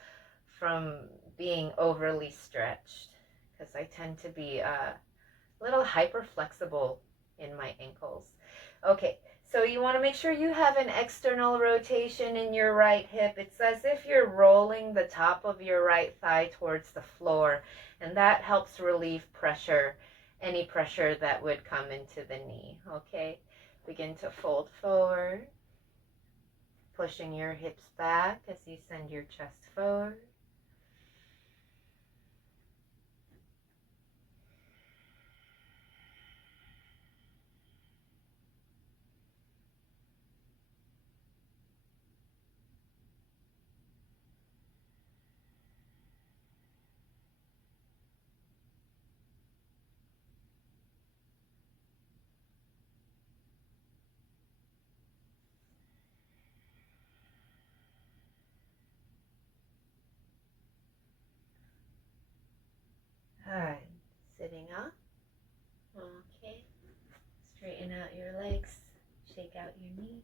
from being overly stretched, because I tend to be a little hyper flexible in my ankles. Okay, so you want to make sure you have an external rotation in your right hip. It's as if you're rolling the top of your right thigh towards the floor, and that helps relieve pressure, any pressure that would come into the knee. Okay, begin to fold forward, pushing your hips back as you send your chest forward. All right, sitting up. Okay, straighten out your legs, shake out your knees.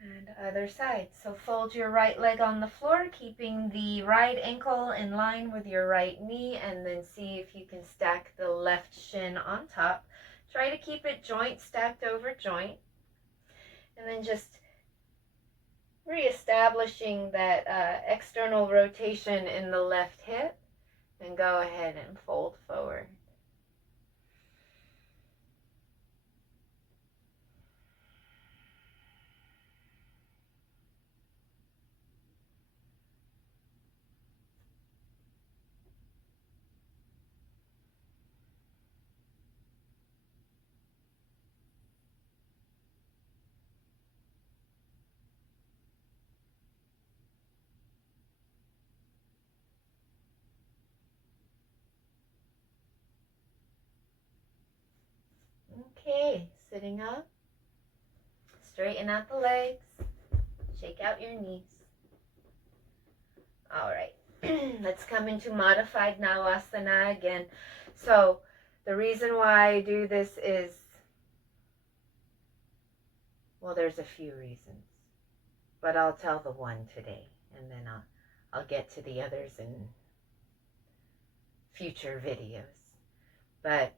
And other side. So fold your right leg on the floor, keeping the right ankle in line with your right knee, and then see if you can stack the left shin on top. Try to keep it joint stacked over joint. And then just reestablishing that external rotation in the left hip, and go ahead and fold forward. Okay, sitting up, straighten out the legs, shake out your knees. All right, let's come into modified Navasana again. So the reason why I do this is, well, there's a few reasons, but I'll tell the one today, and then I'll get to the others in future videos. But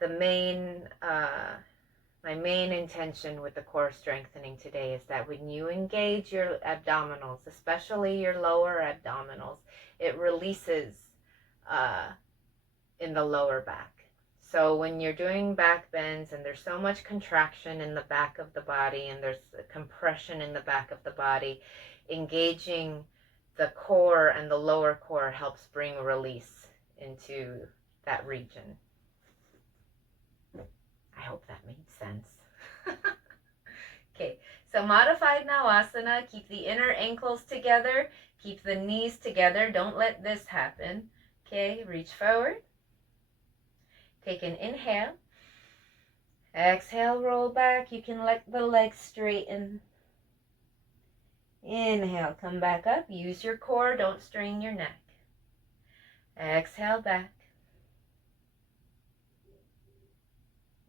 the main, my main intention with the core strengthening today is that when you engage your abdominals, especially your lower abdominals, it releases in the lower back. So when you're doing back bends and there's so much contraction in the back of the body and there's compression in the back of the body, engaging the core and the lower core helps bring release into that region. I hope that made sense. Okay, so modified Navasana, keep the inner ankles together, keep the knees together, don't let this happen. Okay, reach forward. Take an inhale. Exhale, roll back. You can let the legs straighten. Inhale, come back up. Use your core, don't strain your neck. Exhale, back.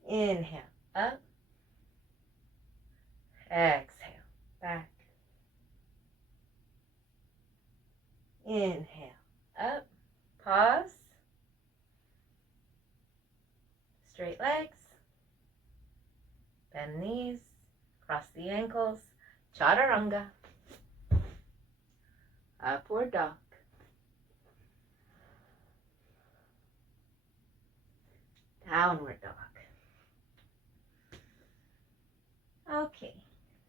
Inhale, up. Exhale, back. Inhale, up. Pause. Straight legs. Bend knees. Cross the ankles. Chaturanga. Upward dog. Downward dog. Okay,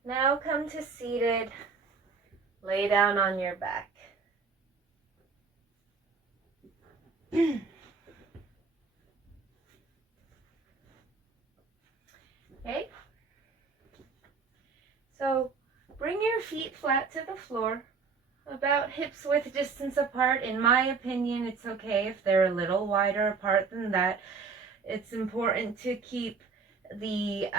now come to seated. Lay down on your back. Okay, so bring your feet flat to the floor, about hips width distance apart. In my opinion, it's okay if they're a little wider apart than that. It's important to keep the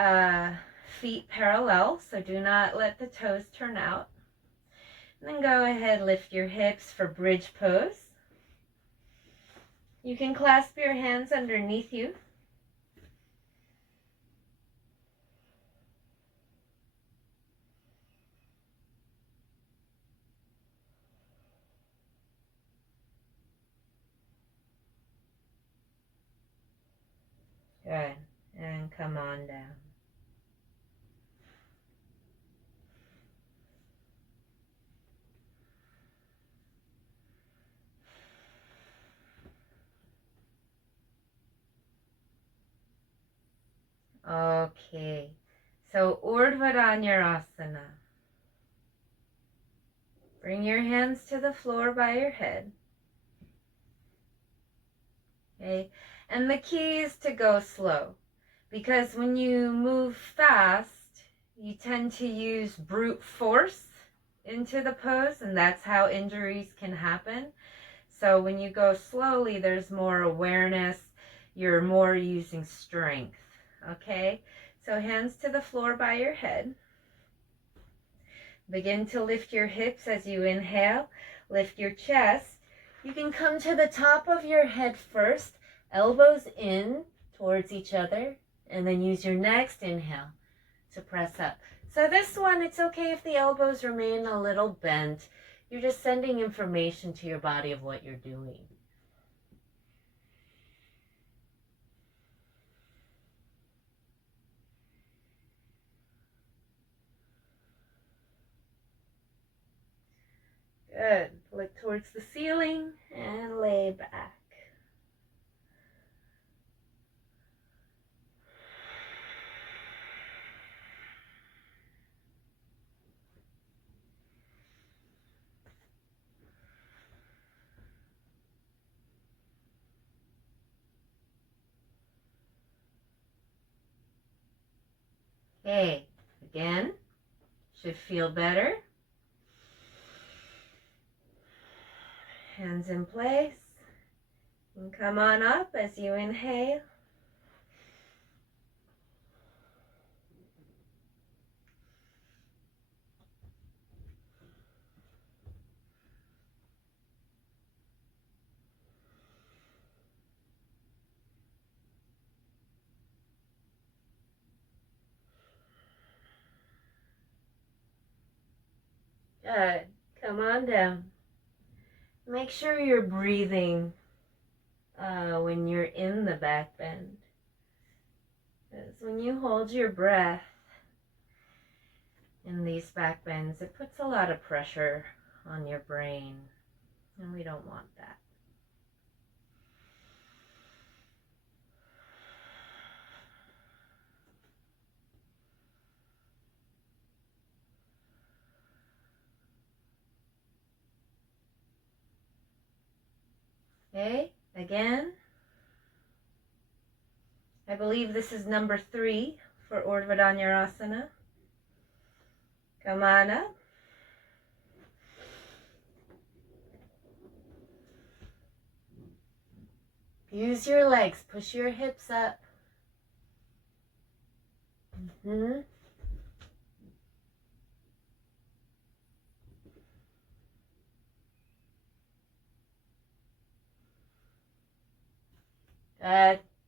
feet parallel, so do not let the toes turn out. And then go ahead, lift your hips for bridge pose. You can clasp your hands underneath you. Good. And come on down. Okay. So Urdhva. Bring your hands to the floor by your head. Okay. And the key is to go slow, because when you move fast, you tend to use brute force into the pose, and that's how injuries can happen. So when you go slowly, there's more awareness. You're more using strength. Okay? So hands to the floor by your head. Begin to lift your hips as you inhale. Lift your chest. You can come to the top of your head first, elbows in towards each other, and then use your next inhale to press up. So this one, it's okay if the elbows remain a little bent. You're just sending information to your body of what you're doing. Good. Look towards the ceiling and lay back. Okay, again, should feel better. Hands in place. And come on up as you inhale. Good. Come on down. Make sure you're breathing when you're in the back bend. Because when you hold your breath in these back bends, it puts a lot of pressure on your brain, and we don't want that. Okay, again. I believe this is number 3 for Urdhva. Come on up. Use your legs. Push your hips up. Good.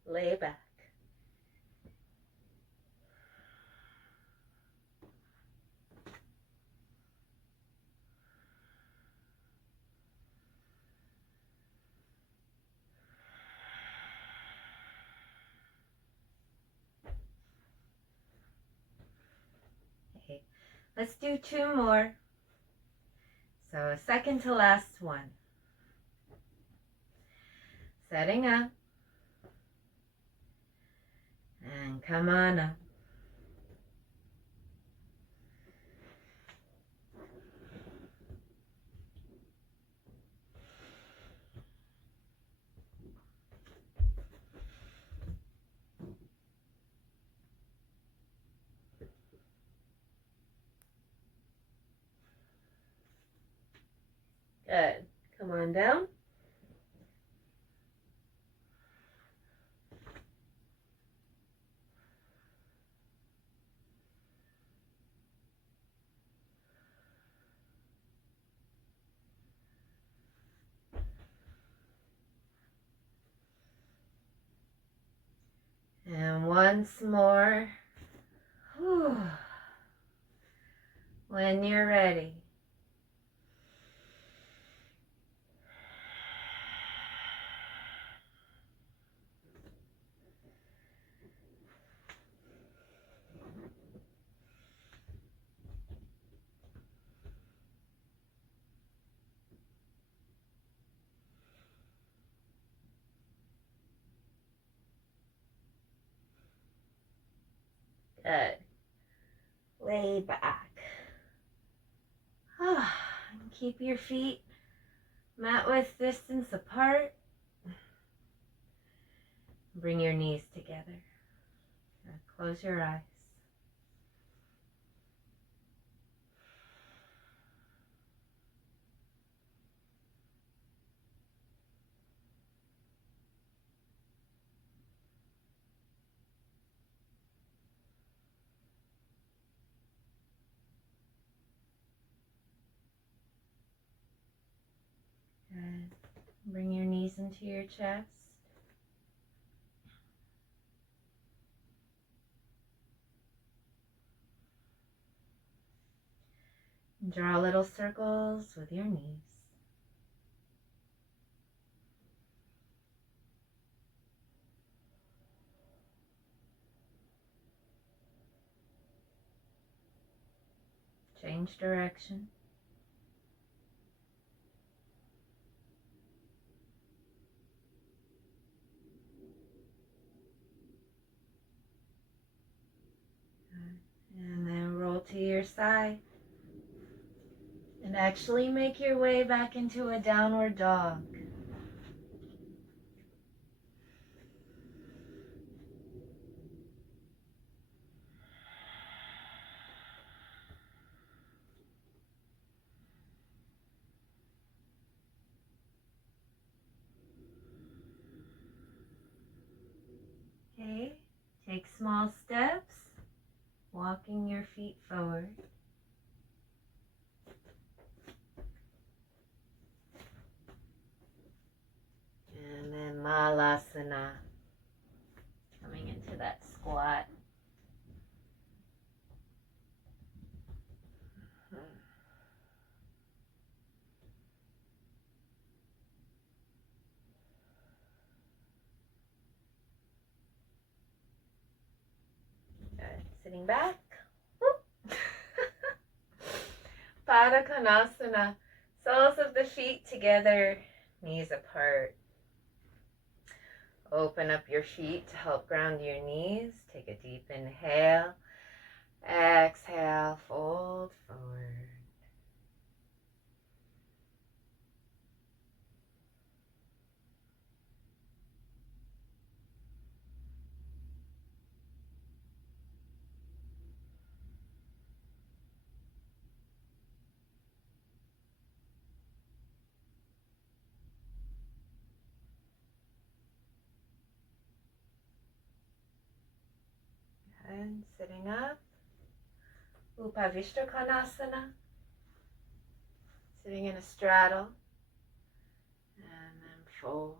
Lay back. Okay, let's do 2 more. So second to last one. Setting up. And come on up. Good. Come on down. And once more. Whew. When you're ready. Good. Lay back. And keep your feet mat width distance apart. Bring your knees together. Close your eyes. Good. Bring your knees into your chest. Draw little circles with your knees. Change direction. And then roll to your side. And actually make your way back into a downward dog. Okay, take small steps, walking your feet forward. And then Malasana, coming into that squat. Good. Sitting back. Pada Konasana. Soles of the feet together, knees apart. Open up your feet to help ground your knees. Take a deep inhale. Exhale, fold forward. And sitting up. Upavishta Konasana. Sitting in a straddle. And then fold.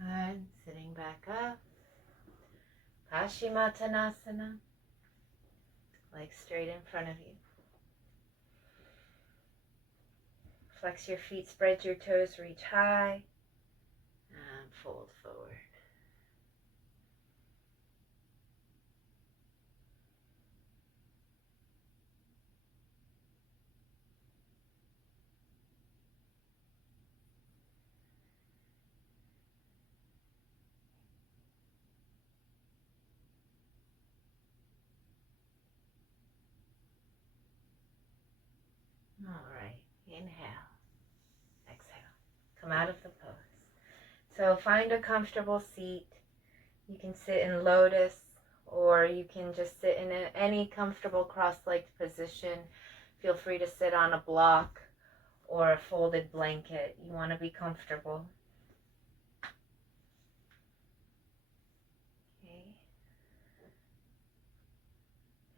Good. Sitting back up. Paschimottanasana. Legs straight in front of you. Flex your feet, spread your toes, reach high, and fold forward. All right, inhale, exhale, come out of the pose. So find a comfortable seat. You can sit in lotus, or you can just sit in any comfortable cross-legged position. Feel free to sit on a block or a folded blanket. You want to be comfortable. Okay.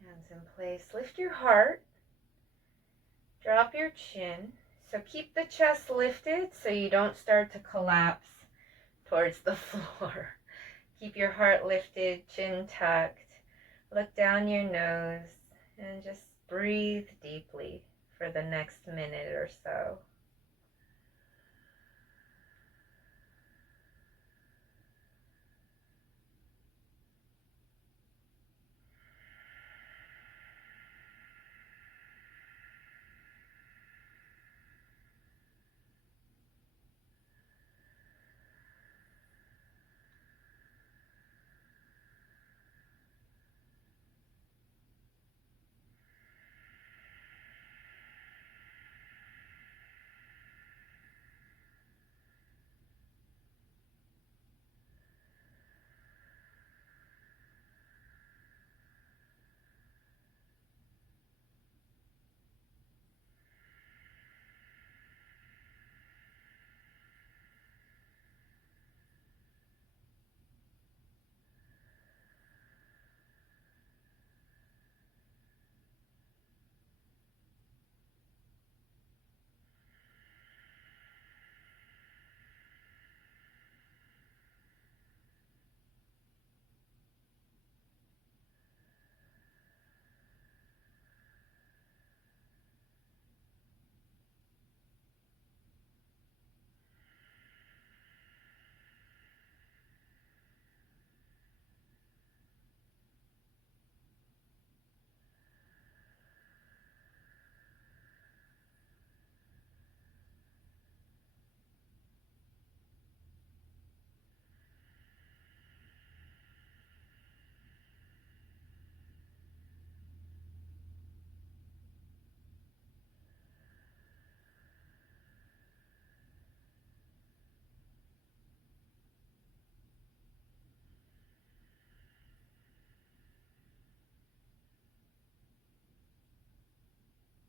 Hands in place. Lift your heart. Drop your chin. So keep the chest lifted so you don't start to collapse towards the floor. Keep your heart lifted, chin tucked. Look down your nose and just breathe deeply for the next minute or so.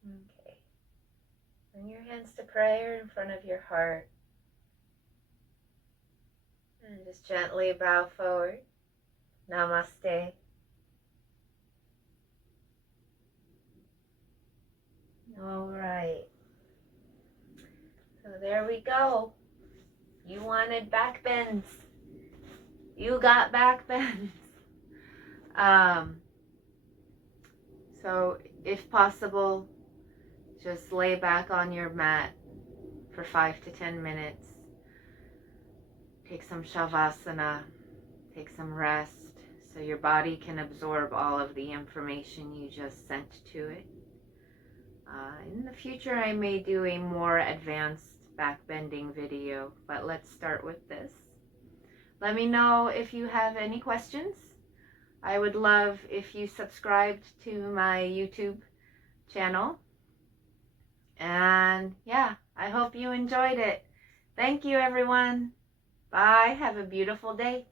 Okay. Bring your hands to prayer in front of your heart. And just gently bow forward. Namaste. All right. So there we go. You wanted backbends. You got backbends. So if possible, just lay back on your mat for 5 to 10 minutes. Take some shavasana. Take some rest so your body can absorb all of the information you just sent to it. In the future, I may do a more advanced backbending video, but let's start with this. Let me know if you have any questions. I would love if you subscribed to my YouTube channel. And yeah, I hope you enjoyed it. Thank you, everyone. Bye. Have a beautiful day.